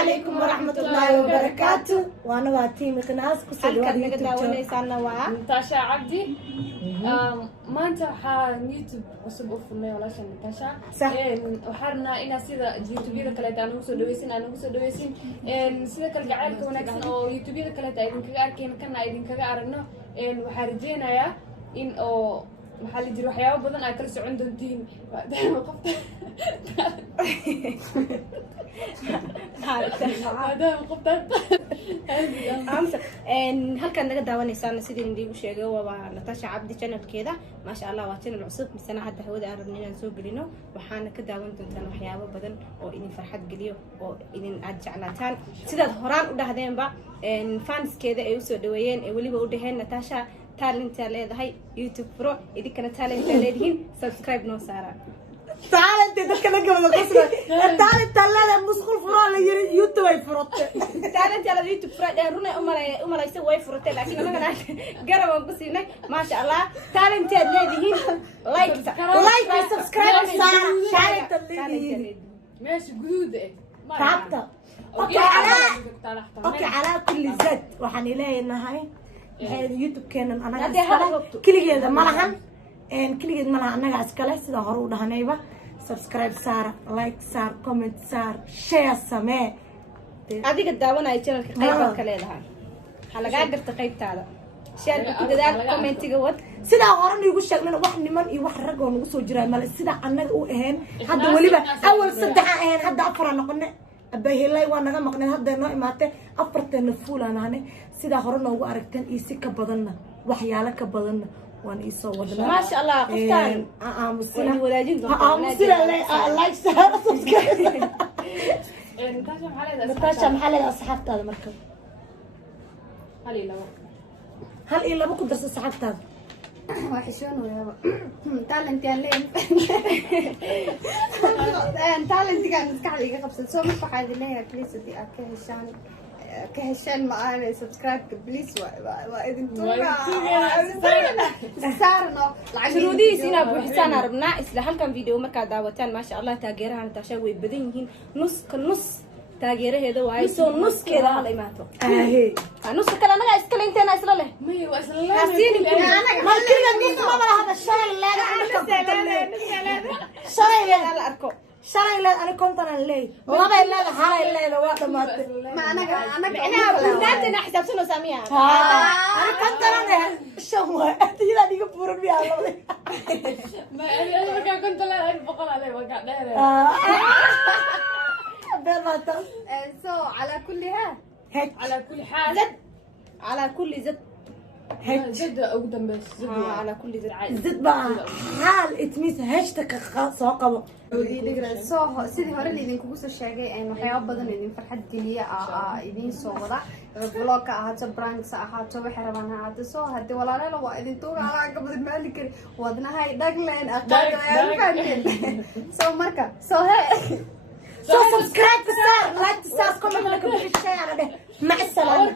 عليكم ورحمة الله وبركاته. وأنا واتيم قناص halkan naga daawanaysaana waa Natasha Abdi. Maanta waxaan YouTube cusub u furnay walaasha Natasha. Waxaana ina sida YouTube-yada kale aan ugu soo dhaweysin sida kale jacaylka wanaagsan oo YouTube-yada kale ay idinkaga arkeen kana idinkaga aragno waxaan rajeynayaa in oo maxaa la jiro waxyaabo badan ay kala socon doontiin halkan naga daawanaysaana sidii indiigu sheegay waa Natasha Abdi channelkeeda ma sha Allah waa channel cusub misana hadda hawada aan rabnay inaan soo gelino waxaana ka daawan doontaan waxyaabo badan oo idin farxad geliyo oo idin aad jeclaataan sidaad horaan u dhahdeenba fanskeeda ay u soo dhaweeyeen ee waliba u dhaheen Natasha talent leedahay YouTube Pro idinkana talent leedihiin subscribe noo saara talent dadka laga wada qosla talent talada musqul furo la yiri YouTube ay furtay talent la YouTube Pro dheer runay umalaysa way furtay laakiin anaga garab aan ku siinay ma sha Allah talent leedihiin like subscribe saara talent meesha guduud taabta okay ala kulli zad waxaan ilaahay YouTube keenan anaga kaligeeda malahan kaligeed malaha anaga iskale sida hore u dhahanayba subscribe saar like saar comment saar share samee adiga daawanaya channelka qayb ka leedahay waxa laga garta qaybtaada share ku dadaal commentiga wad sida hore igu sheegnay wax niman iyo wax rag oo nagu soo jiray mal sida anaga u ahayn hadda waliba awal saddex ahayn hadda afar noqonay abahelay waa naga maqnay hadda noo imaatay afartan fuulaanaane sida hore noogu aragteen iyo si ka badanna waxyaalo ka badanna waan isoo wadnaa ma sha Allah qoftaan aamusina wadaajin like share subscribe Natasha maxaa leedahay asxaabtaada marka hal iyo labo ku darso asxaabtaada وحشون ويابا تالنت يعني تالنت كان مسكحل يجي قبل سو مش بحاجة ليها بليز دي كهشان معانا سبسكرايب بليز وإذن توقع سارنا شرودي سينا أبو حسان ربنا إسلا halkan video markaa daawataan ma sha Allah taageeraha Natasha way badan yihiin nus taageeraheeda waa ay soo nuskeeda hal imaato nus kale anaga iskale inteena isla leh hasiini anaga markiga nus ma laha shalay leedahay la arko shalay leedahay ani kontan leey laba leedahay halay leedahay waa dhamaatay ma anaga ina buunaantana xisaabsano saamiya ani kontan shawa tiyada diga buuran biya labada ma marka kunta la boqol ale waga dheer سو على كل ها على كل حال على كل زد زد أقدم بس على كل زد زد بقى حال اتميس هاشتك سoo qabo سو sidii hore idin kugu soo sheegay in waxyaabo badan idin farxad geliya idin soo wada vlog ka ahaato pranks ahaato waxa rabaan ahaato soo hadii walaalaha waa idin tuuga ala gabadh maali kari wadnahay dhagleen aqaad ayaan fahmin soo marka soo so subscribe, like, comment, like, share. مع السلامة.